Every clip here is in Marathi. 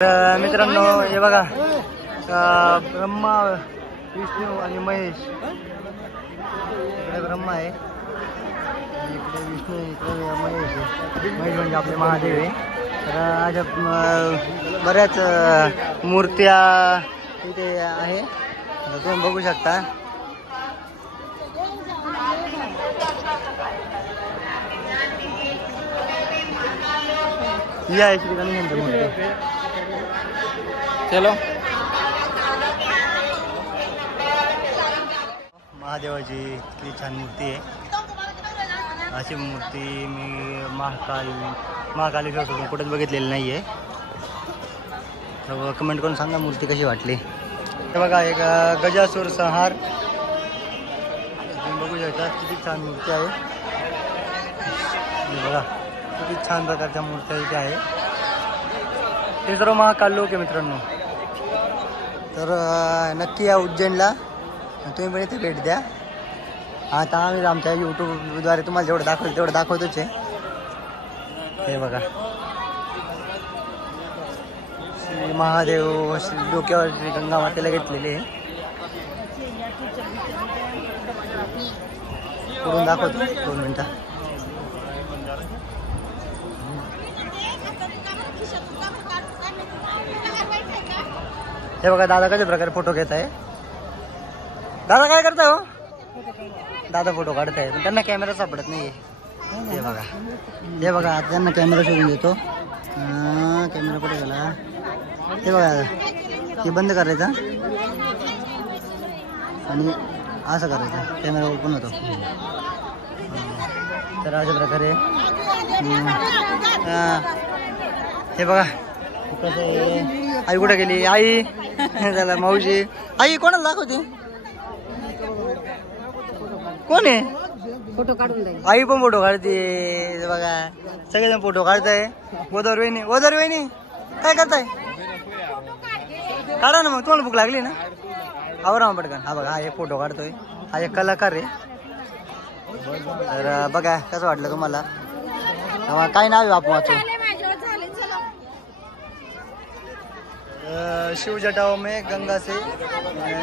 मित्रांनो हे बघा ब्रह्मा विष्णू आणि महेश. इकडे ब्रह्मा आहे, इकडे विष्णू, इकडे महेश आहे. महेश म्हणजे आपले महादेव आहे. तर अशा बऱ्याच मूर्त्या इथे आहे, तुम्ही बघू शकता. ही आहे श्री गणेशांची मूर्ती. चलो महादेवाची इतकी छान मूर्ती आहे. अशी मूर्ती मी महाकालेश्वर सोडून कुठेच बघितलेली नाही आहे. तर कमेंट करून सांगा मूर्ती कशी वाटली. हे बघा एक गजासूर संहार, तुम्ही बघू शकता किती छान मूर्ती आहे. बघा किती छान प्रकारच्या मूर्त्या इथे आहे. ते सर्व महाकाल लोक आहे मित्रांनो. तर नक्की या उज्जैनला तुम्ही पण इथे भेट द्या. आता आम्ही आमच्या यूट्यूबद्वारे तुम्हाला जेवढं दाखवलं तेवढं दाखवतोच आहे. हे बघा श्री महादेव डोक्यावर श्री गंगा मातेला घेतलेले आहे. करून दाखवतो 2 मिनिटं. हे बघा दादा कशा प्रकारे फोटो घेत आहे. दादा काय करताय हो? दादा फोटो काढताय पण त्यांना कॅमेरा सापडत नाहीये. हे बघा, हे बघा आता त्यांना कॅमेरा शोधून देतो. कॅमेरा कुठे गेला? हे बघा हे बंद करायचा आणि असं करायचं, कॅमेरा ओपन होतो. तर अशा प्रकारे हे बघा कसं आहे. आई कुठे गेली? आई झाला मावशी. आई कोणाला दाखवते? कोण आहे? फोटो काढून दे. आई पण फोटो काढते बघा, सगळेजण फोटो काढताय. ओदर वहिनी काय करताय? काढा ना मग, तुम्हाला भूक लागली ना, आवरा मग पटकन. हा बघा हा एक फोटो काढतोय, हा एक कलाकार आहे. तर बघा कसं वाटलं तुम्हाला. काय नाव आहे बापू वाचू? शिव जटाओं में गंगा से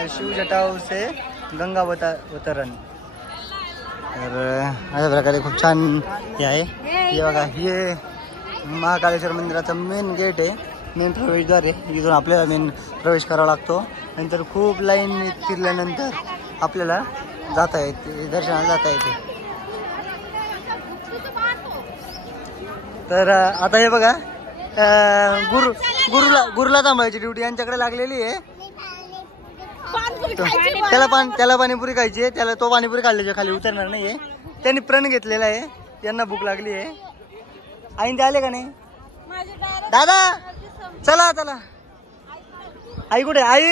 शिव जटाओं से गंगा अवतरण. तर अशा प्रकारे खूप छान हे आहे. हे बघा हे महाकालेश्वर मंदिराचा मेन गेट आहे, मेन प्रवेशद्वार आहे. इथून आपल्याला मेन प्रवेश करावा लागतो. नंतर खूप लाईन फिरल्यानंतर आपल्याला जाता येते, दर्शनाला जाता येते. तर आता हे बघा गुरुला थांबायची ड्युटी यांच्याकडे लागलेली आहे. त्याला पाणीपुरी खायची आहे. त्याला तो पाणीपुरी काढल्याच्या खाली उतरणार नाहीये. त्यांनी प्रण घेतलेला आहे. यांना भूक लागली आहे. आईन ते आले का नाही? दादा चला चला. आई कुठे? आई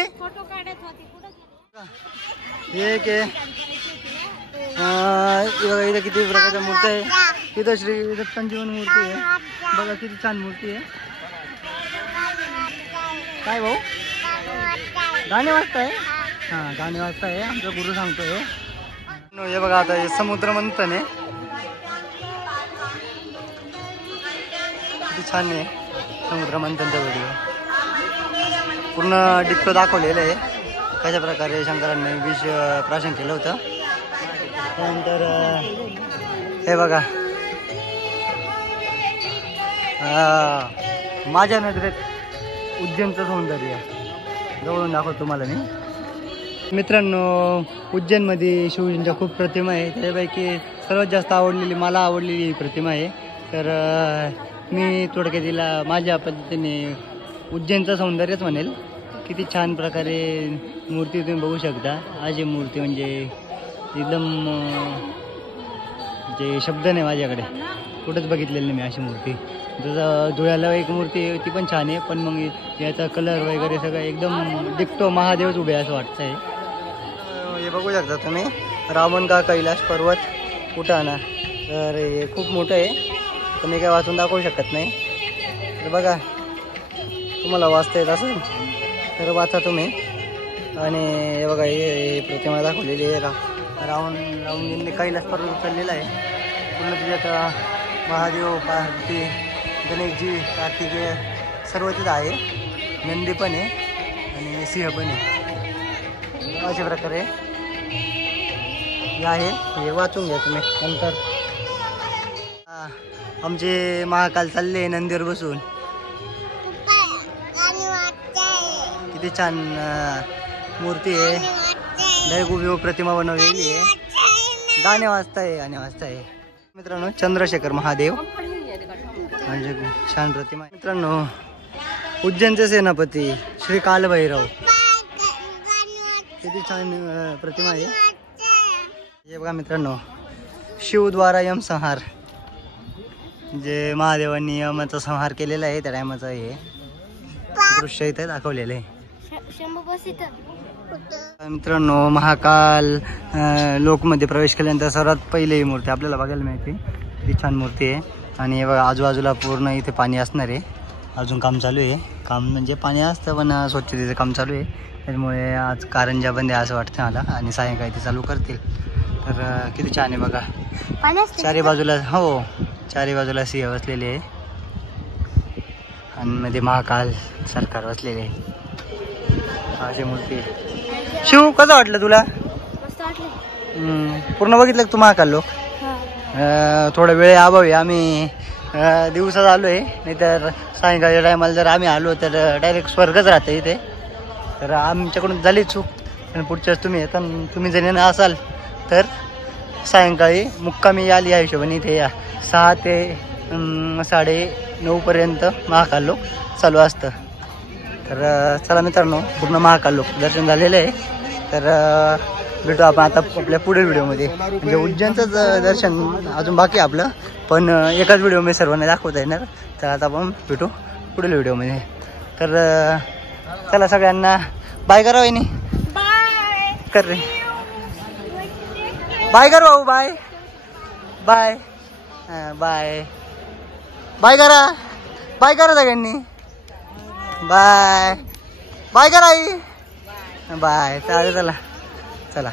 एक आहे. इथं किती प्रकारच्या मूर्ती आहे. इथं श्री दत्तांची मूर्ती आहे. बघा किती छान मूर्ती आहे. काय भाऊ गाणे वाजताय? हा गाणे वाजताय. आमचा गुरु सांगतोय. हे बघा आता हे समुद्र मंथन आहे. किती छान आहे समुद्र मंथनचा व्हिडिओ. पूर्ण डिक्टो दाखवलेलं आहे कशा प्रकारे शंकरांनी विष प्राशन केलं होतं. त्यानंतर हे बघा माझ्या नजरेत उज्जैनचं सौंदर्य जवळून दाखवतो तुम्हाला मी. मित्रांनो उज्जैनमध्ये शिवजींच्या खूप प्रतिमा आहे. त्यापैकी सर्वात जास्त मला आवडलेली ही प्रतिमा आहे. तर मी थोडक्यात तिला माझ्या पद्धतीने उज्जैनचं सौंदर्यच म्हणेल. किती छान प्रकारे मूर्ती तुम्ही बघू शकता. अशी मूर्ती म्हणजे एकदम जे शब्द नाही माझ्याकडे, कुठंच बघितलेली नाही मी अशी मूर्ती. जसं धुळ्याला एक मूर्ती आहे ती पण छान आहे, पण मग याचा कलर वगैरे सगळं एकदम दिखतो महादेवच उभे असं वाटतंय. हे बघू शकता तुम्ही रावण का कैलाश पर्वत उठाना. तर हे खूप मोठं आहे, तर मी काय वाचून दाखवू शकत नाही. तर बघा तुम्हाला वाचता येत असेल तर वाचा तुम्ही. आणि हे बघा हे प्रतिमा दाखवलेली आहे. रावणजींनी कैलास पर्वत उचललेला आहे. पूर्ण त्याच्यात महादेव, पार्वती, गणेशजी, कार्तिकेय सर्व तिथं आहे. नंदी पण आहे आणि सिंह पण आहे. अशा प्रकारे हे आहे, हे वाचून घ्या तुम्ही नंतर. आमचे महाकाल चालले नंदीवर बसून. किती छान मूर्ती आहे, लय उभी प्रतिमा बनवलेली आहे. गाणे वाजताय मित्रांनो. चंद्रशेखर महादेव म्हणजे छान प्रतिमा. मित्रांनो उज्जैनचे सेनापती श्री कालभैरव, किती छान प्रतिमा आहे. हे बघा मित्रांनो, शिवद्वारा यम संहार, जे महादेवांनी यमाचा संहार केलेला आहे त्या टायमाचं हे दृश्य इथे दाखवलेलं आहे. मित्रांनो महाकाल लोकमध्ये प्रवेश केल्यानंतर सर्वात पहिले ही मूर्ती आपल्याला बघायला मिळते. किती छान मूर्ती आहे. आणि हे बघा आजूबाजूला पूर्ण इथे पाणी असणार आहे. अजून काम चालू आहे. काम म्हणजे पाणी असतं पण स्वच्छतेचं काम चालू आहे. त्यामुळे आज कारंजा बंद आहे असं वाटतं मला, आणि सायंकाळी ते चालू करतील. तर किती छान आहे बघा. चारी बाजूला चारी बाजूला सिंह बसलेले आहे आणि मध्ये महाकाल सरकार बसलेले आहे. अशी मूर्ती. शिव कसं वाटलं तुला? पूर्ण बघितलं तू महाकाल लोक? थोडा वेळ अभावी आम्ही दिवसात आलो आहे, नाहीतर सायंकाळच्या टायमाला जर आम्ही आलो तर डायरेक्ट स्वर्गच राहतं इथे. तर आमच्याकडून झाली चूक. आणि पुढच्याच तुम्ही येता, तुम्ही जर येणं असाल तर सायंकाळी मुक्कामी आली या हिशोबाने इथे या. 6 ते 9:30 पर्यंत महाकाल लोक चालू असतं. तर चला मित्रांनो, पूर्ण महाकाल लोक दर्शन झालेलं आहे. तर भेटू आपण आता आपल्या पुढील व्हिडिओमध्ये. म्हणजे उज्जैनचंच दर्शन अजून बाकी आहे आपलं, पण एकाच व्हिडिओमध्ये सर्वांना दाखवता येणार. तर आता आपण भेटू पुढील व्हिडिओमध्ये. तर चला सगळ्यांना बाय करा. वहिनी कर रे, बाय कर भाऊ. बाय बाय बाय बाय करा सगळ्यांनी. बाय करा आई. बाय. चला चला.